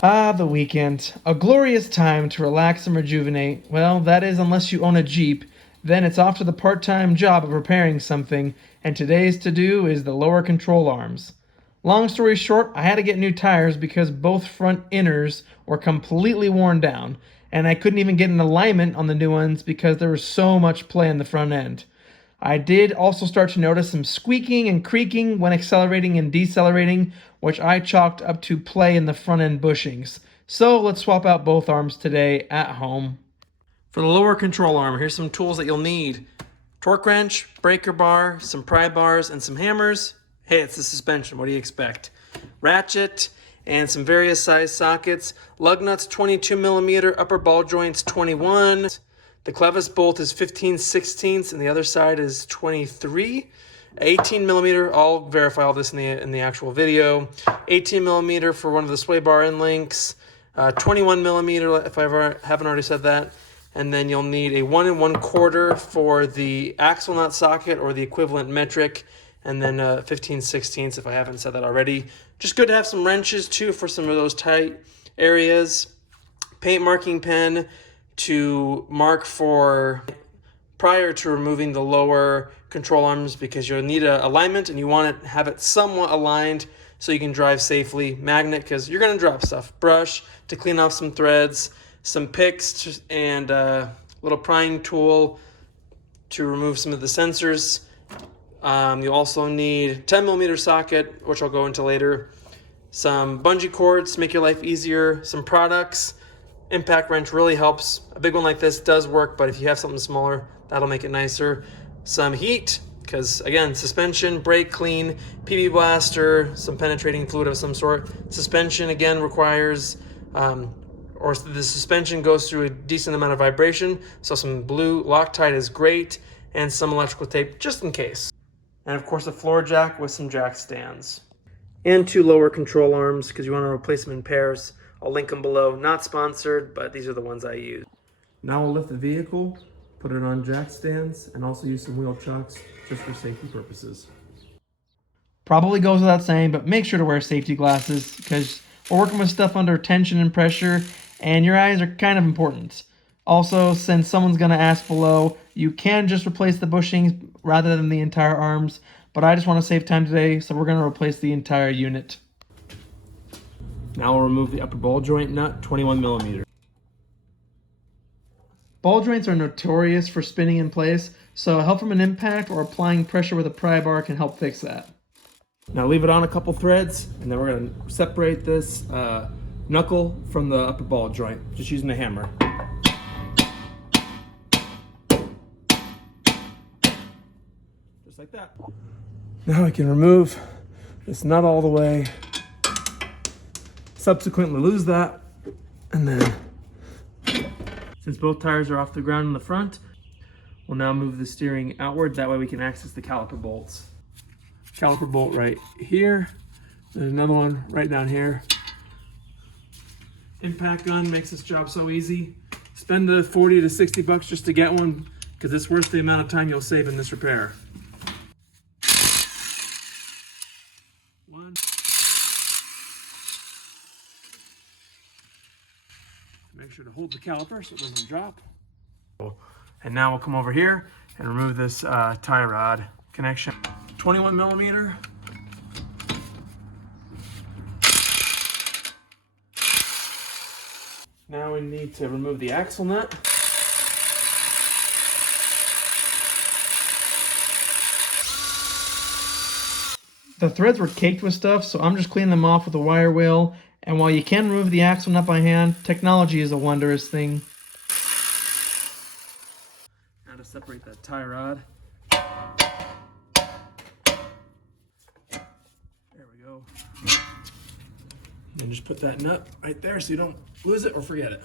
Ah, the weekend. A glorious time to relax and rejuvenate. Well, that is unless you own a Jeep. Then it's off to the part-time job of repairing something, and today's to-do is the lower control arms. Long story short, I had to get new tires because both front inners were completely worn down, and I couldn't even get an alignment on the new ones because there was so much play in the front end. I did also start to notice some squeaking and creaking when accelerating and decelerating, which I chalked up to play in the front end bushings. So let's swap out both arms today at home. For the lower control arm, here's some tools that you'll need. Torque wrench, breaker bar, some pry bars, and some hammers. Hey, it's the suspension, what do you expect? Ratchet, and some various size sockets. Lug nuts 22mm, upper ball joints 21. The clevis bolt is 15/16 and the other side is 23. 18mm, I'll verify all this in the actual video. 18mm for one of the sway bar end links. 21mm if I haven't already said that. And then you'll need a 1 1/4 for the axle nut socket or the equivalent metric. And then 15/16 if I haven't said that already. Just good to have some wrenches too for some of those tight areas. Paint marking pen to mark for prior to removing the lower control arms because you'll need an alignment and you want to have it somewhat aligned so you can drive safely. Magnet because you're going to drop stuff. Brush to clean off some threads. Some picks and a little prying tool to remove some of the sensors. You'll also need 10mm socket, which I'll go into later. Some bungee cords to make your life easier. Some products. Impact wrench really helps. A big one like this does work, but if you have something smaller, that'll make it nicer. Some heat, because again, suspension, brake clean, PB blaster, some penetrating fluid of some sort. Suspension again requires, or the suspension goes through a decent amount of vibration, so some blue Loctite is great, and some electrical tape just in case. And of course a floor jack with some jack stands. And 2 lower control arms, because you want to replace them in pairs. I'll link them below. Not sponsored, but these are the ones I use. Now we'll lift the vehicle, put it on jack stands, and also use some wheel chocks just for safety purposes. Probably goes without saying, but make sure to wear safety glasses because we're working with stuff under tension and pressure, and your eyes are kind of important. Also, since someone's going to ask below, you can just replace the bushings rather than the entire arms, but I just want to save time today, so we're going to replace the entire unit. Now we'll remove the upper ball joint nut, 21mm. Ball joints are notorious for spinning in place, so help from an impact or applying pressure with a pry bar can help fix that. Now leave it on a couple threads, and then we're going to separate this knuckle from the upper ball joint, just using a hammer. Just like that. Now I can remove this nut all the way. Subsequently lose that, and then since both tires are off the ground in the front, we'll now move the steering outward. That way we can access the caliper bolts. Caliper bolt right here. There's another one right down here. Impact gun makes this job so easy. Spend the 40 to 60 bucks just to get one because it's worth the amount of time you'll save in this repair. One. Make sure to hold the caliper so it doesn't drop. And now we'll come over here and remove this tie rod connection. 21mm. Now we need to remove the axle nut. The threads were caked with stuff, so I'm just cleaning them off with a wire wheel. And while you can remove the axle nut by hand, technology is a wondrous thing. Now to separate that tie rod. There we go. And just put that nut right there so you don't lose it or forget it.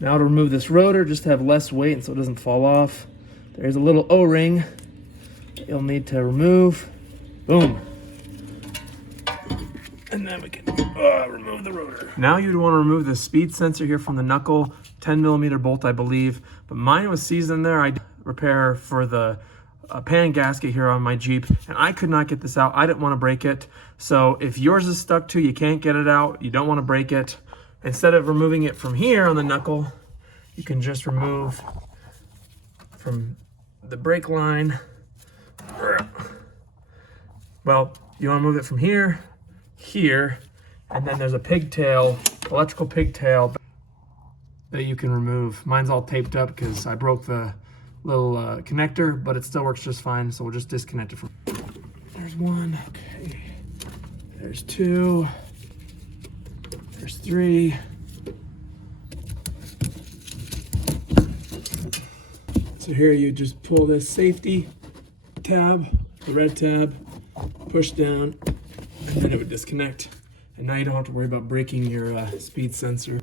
Now to remove this rotor, just to have less weight and so it doesn't fall off. There's a little O-ring that you'll need to remove. Boom. And then we can remove the rotor. Now you'd want to remove the speed sensor here from the knuckle, 10mm bolt I believe, but mine was seasoned there. I did repair for the pan gasket here on my Jeep, and I could not get this out. I didn't want to break it. So if yours is stuck too, you can't get it out, you don't want to break it, instead of removing it from here on the knuckle, you can just remove from the brake line. Well, you want to move it from here, here, and then there's a pigtail, electrical pigtail that you can remove. Mine's all taped up because I broke the little connector, but it still works just fine, so we'll just disconnect it from. There's one, okay. There's two. There's three. So here you just pull this safety tab, the red tab, push down, and then it would disconnect. And now you don't have to worry about breaking your speed sensor.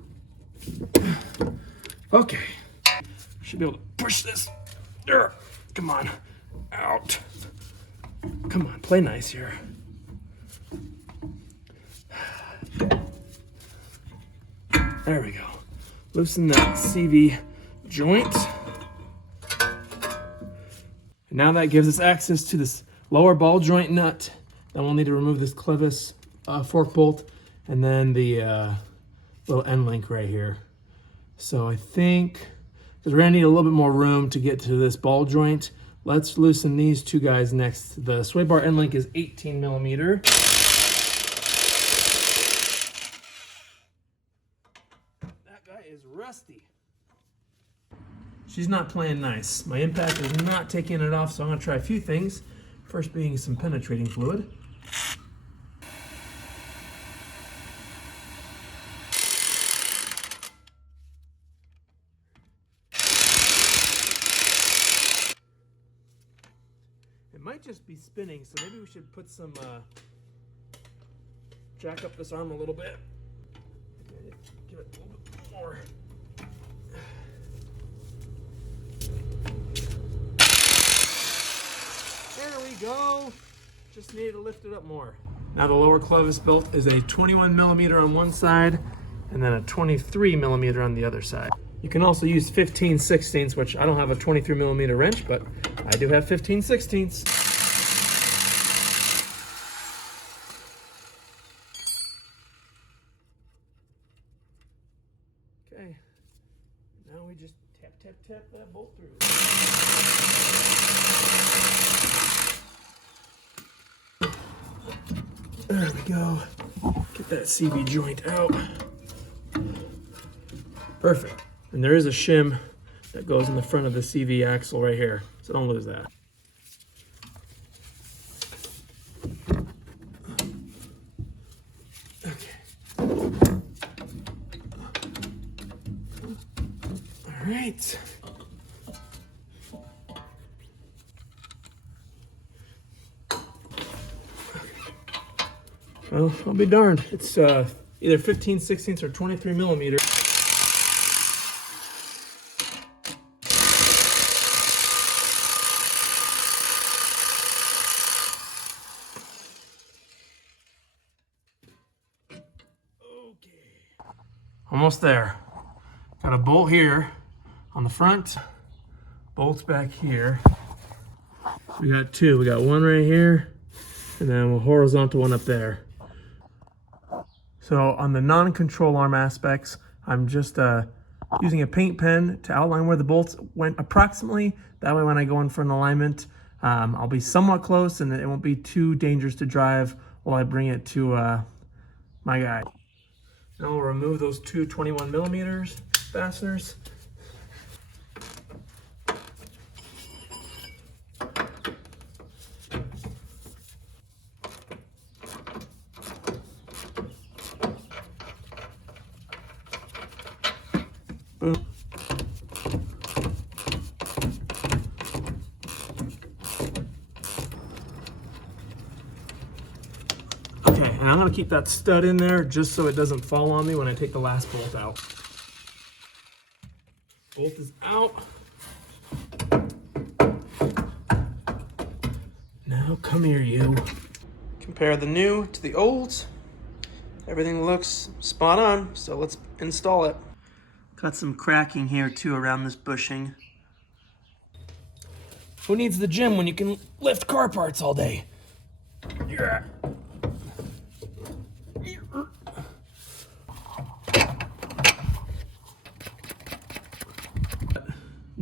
Okay, should be able to push this. Come on, out. Come on, play nice here. There we go. Loosen that CV joint. And now that gives us access to this lower ball joint nut. Then we'll need to remove this Clevis fork bolt and then the little end link right here. So I think, because we're gonna need a little bit more room to get to this ball joint, let's loosen these two guys next. The sway bar end link is 18 millimeter. That guy is rusty. She's not playing nice. My impact is not taking it off, so I'm gonna try a few things. First being some penetrating fluid. It might just be spinning, so maybe we should put some, jack up this arm a little bit. Give it a little bit more. There we go. Just needed to lift it up more. Now the lower Clevis belt is a 21 millimeter on one side and then a 23 millimeter on the other side. You can also use 15/16, which I don't have a 23 millimeter wrench, but I do have 15/16. Okay, now we just tap, tap, tap that bolt through. There we go. Get that CV joint out. Perfect. And there is a shim that goes in the front of the CV axle right here, so don't lose that. Okay. All right. Well, I'll be darned. It's either 15/16 or 23 millimeter. Okay. Almost there. Got a bolt here on the front, bolts back here. We got two. We got one right here, and then a horizontal one up there. So on the non-control arm aspects, I'm just using a paint pen to outline where the bolts went approximately. That way when I go in for an alignment, I'll be somewhat close and it won't be too dangerous to drive while I bring it to my guy. Now we'll remove those two 21 millimeters fasteners. Boom. Okay, and I'm gonna keep that stud in there just so it doesn't fall on me when I take the last bolt out. Bolt is out. Now come here, you. Compare the new to the old. Everything looks spot on, so let's install it. Got some cracking here too around this bushing. Who needs the gym when you can lift car parts all day? Yeah.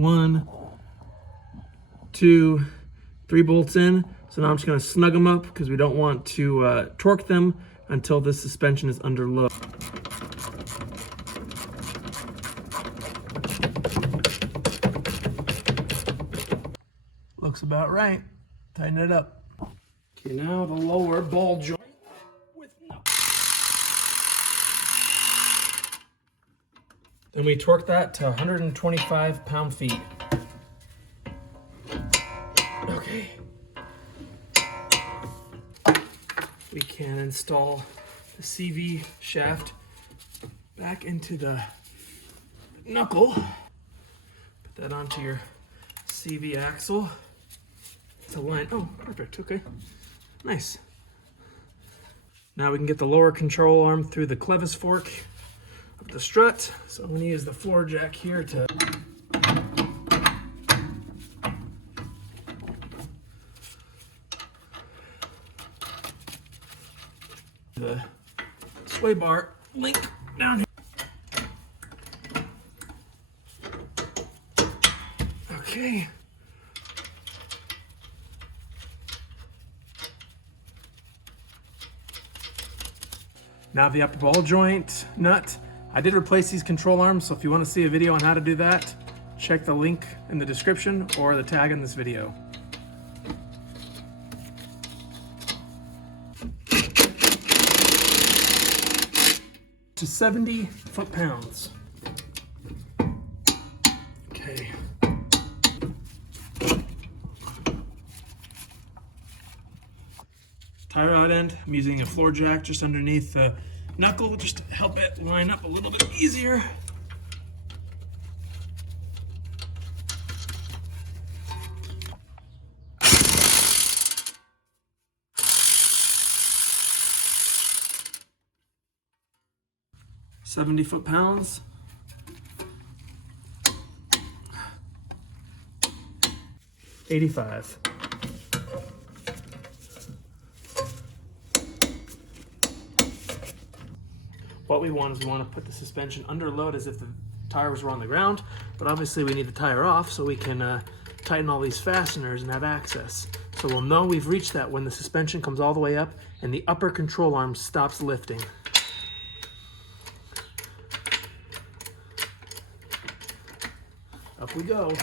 1, 2, 3 bolts in. So now I'm just going to snug them up because we don't want to torque them until this suspension is under load. Looks about right. Tighten it up. Okay, now the lower ball joint with nuts. Then we torque that to 125 pound-feet. Okay. We can install the CV shaft back into the knuckle. Put that onto your CV axle. To line. Oh, perfect. Okay. Nice. Now we can get the lower control arm through the Clevis Fork of the strut. So I'm going to use the floor jack here to the sway bar link down here. Okay. Now the upper ball joint nut. I did replace these control arms, so if you want to see a video on how to do that, check the link in the description or the tag in this video. To 70 foot-pounds. Okay. Tie rod end, I'm using a floor jack just underneath the knuckle just to help it line up a little bit easier. $70 foot-pounds. $85. What we want is we want to put the suspension under load as if the tires were on the ground, but obviously we need the tire off so we can tighten all these fasteners and have access. So we'll know we've reached that when the suspension comes all the way up and the upper control arm stops lifting. Up we go.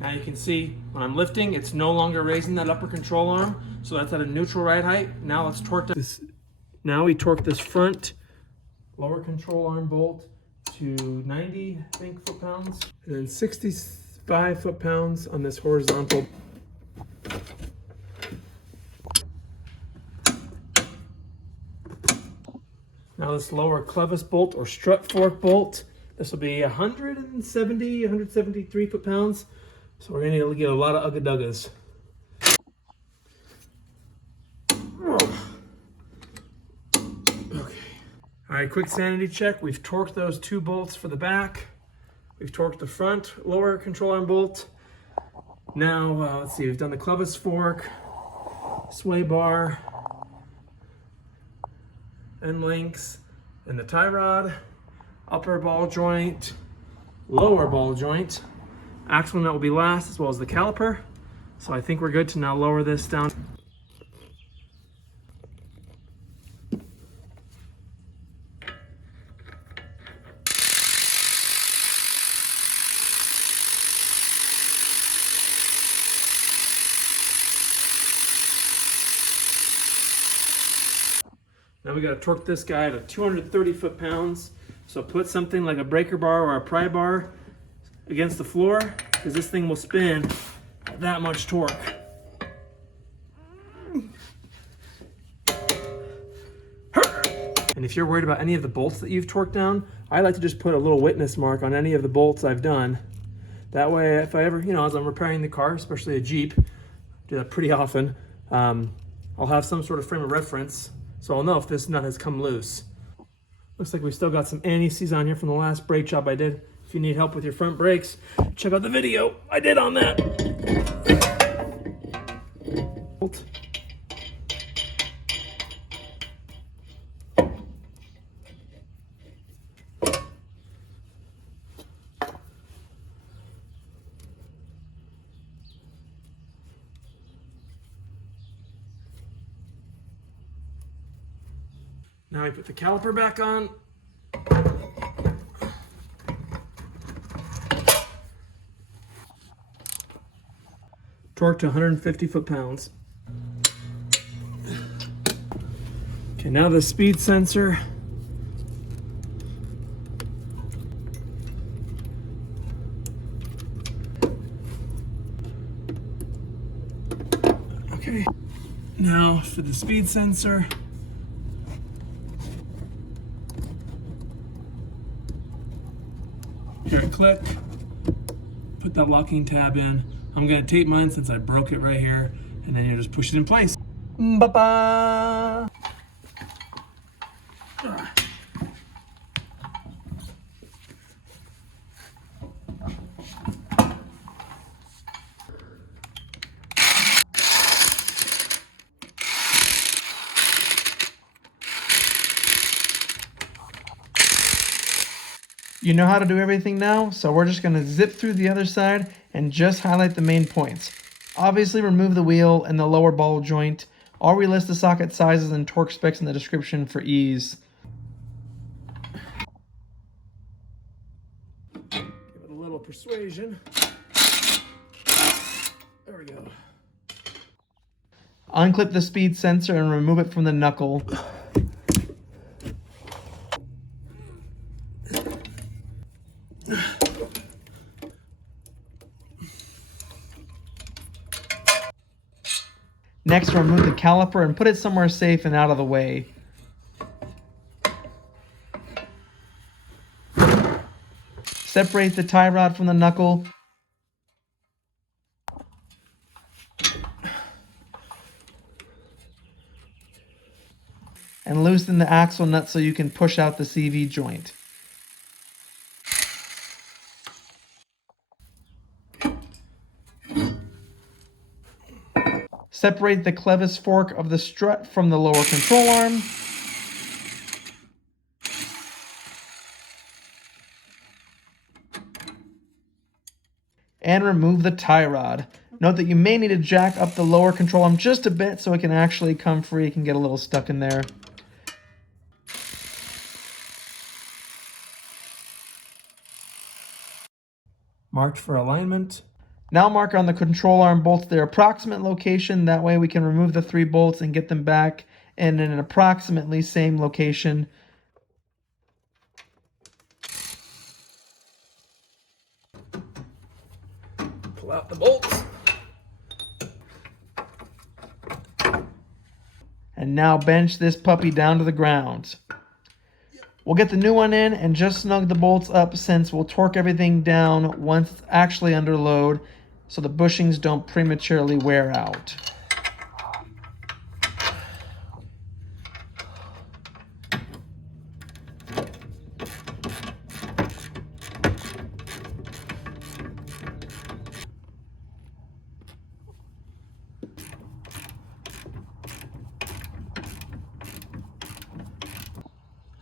Now you can see when I'm lifting, it's no longer raising that upper control arm, so that's at a neutral ride height. Now let's torque this. Now we torque this front lower control arm bolt to 90, I think, foot-pounds, and then 65 foot-pounds on this horizontal. Now this lower clevis bolt or strut fork bolt, this will be 170, 173 foot-pounds. So we're gonna need to get a lot of ugga-duggas. All right, quick sanity check. We've torqued those 2 bolts for the back. We've torqued the front lower control arm bolt. Now, let's see, we've done the Clevis Fork, sway bar, end links, and the tie rod, upper ball joint, lower ball joint. Axle nut will be last, as well as the caliper. So I think we're good to now lower this down. Now we got to torque this guy to 230 foot-pounds. So put something like a breaker bar or a pry bar against the floor, because this thing will spin at that much torque. And if you're worried about any of the bolts that you've torqued down, I like to just put a little witness mark on any of the bolts I've done. That way, if I ever, as I'm repairing the car, especially a Jeep, do that pretty often, I'll have some sort of frame of reference, so I'll know if this nut has come loose. Looks like we still got some anti-seize on here from the last brake job I did. If you need help with your front brakes, check out the video I did on that. Now we put the caliper back on. Torque to 150 foot-pounds. Okay, now the speed sensor. Okay, now for the speed sensor. Here, click. Put that locking tab in. I'm gonna tape mine since I broke it right here, and then you just push it in place. Ba-ba! You know how to do everything now, so we're just going to zip through the other side and just highlight the main points. Obviously remove the wheel and the lower ball joint. I'll relist the socket sizes and torque specs in the description for ease. Give it a little persuasion. There we go. Unclip the speed sensor and remove it from the knuckle. Next, remove the caliper and put it somewhere safe and out of the way. Separate the tie rod from the knuckle. And loosen the axle nut so you can push out the CV joint. Separate the Clevis fork of the strut from the lower control arm. And remove the tie rod. Note that you may need to jack up the lower control arm just a bit so it can actually come free. It can get a little stuck in there. Marked for alignment. Now mark on the control arm bolts their approximate location. That way we can remove the 3 bolts and get them back in an approximately same location. Pull out the bolts. And now bench this puppy down to the ground. We'll get the new one in and just snug the bolts up since we'll torque everything down once it's actually under load so the bushings don't prematurely wear out.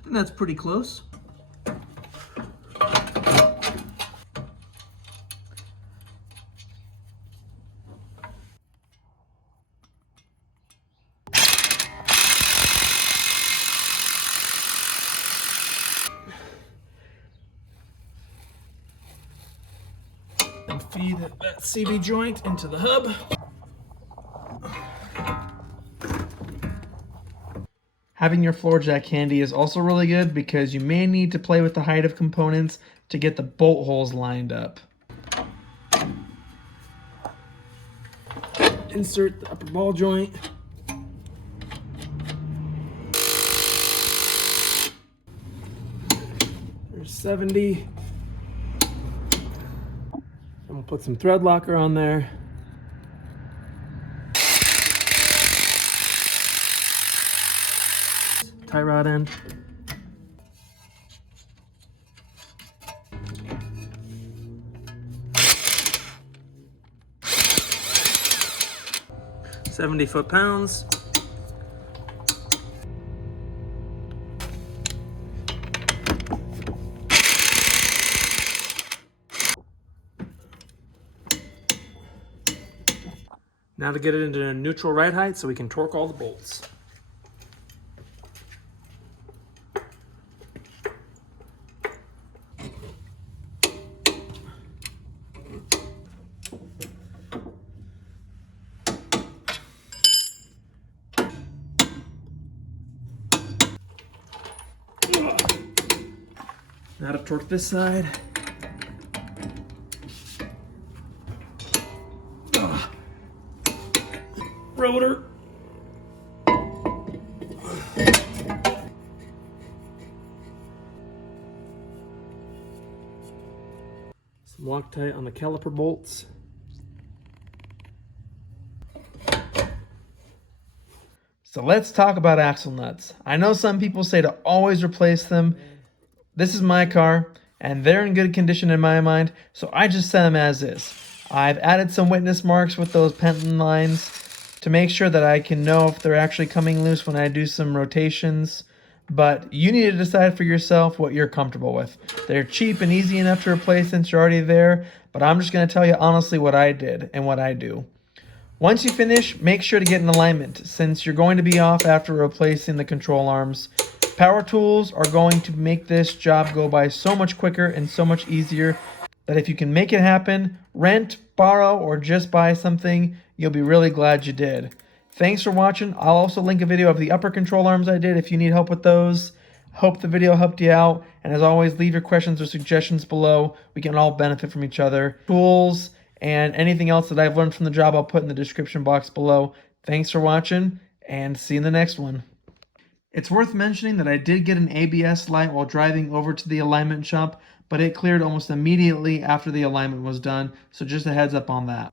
And that's pretty close. And feed that CV joint into the hub. Having your floor jack handy is also really good because you may need to play with the height of components to get the bolt holes lined up. Insert the upper ball joint. There's 70. And we'll put some thread locker on there. Tie rod end. $70 foot-pounds. Now to get it into a neutral ride height so we can torque all the bolts. Now to torque this side. Rotor. Some Loctite on the caliper bolts. So let's talk about axle nuts. I know some people say to always replace them. This is my car, and they're in good condition in my mind, so I just set them as is. I've added some witness marks with those Penton lines to make sure that I can know if they're actually coming loose when I do some rotations. But you need to decide for yourself what you're comfortable with. They're cheap and easy enough to replace since you're already there, but I'm just going to tell you honestly what I did and what I do. Once you finish, make sure to get in alignment since you're going to be off after replacing the control arms. Power tools are going to make this job go by so much quicker and so much easier that if you can make it happen, rent, borrow, or just buy something, you'll be really glad you did. Thanks for watching. I'll also link a video of the upper control arms I did if you need help with those. Hope the video helped you out, and as always, leave your questions or suggestions below. We can all benefit from each other. Tools and anything else that I've learned from the job I'll put in the description box below. Thanks for watching, and see you in the next one. It's worth mentioning that I did get an ABS light while driving over to the alignment shop, but it cleared almost immediately after the alignment was done, so just a heads up on that.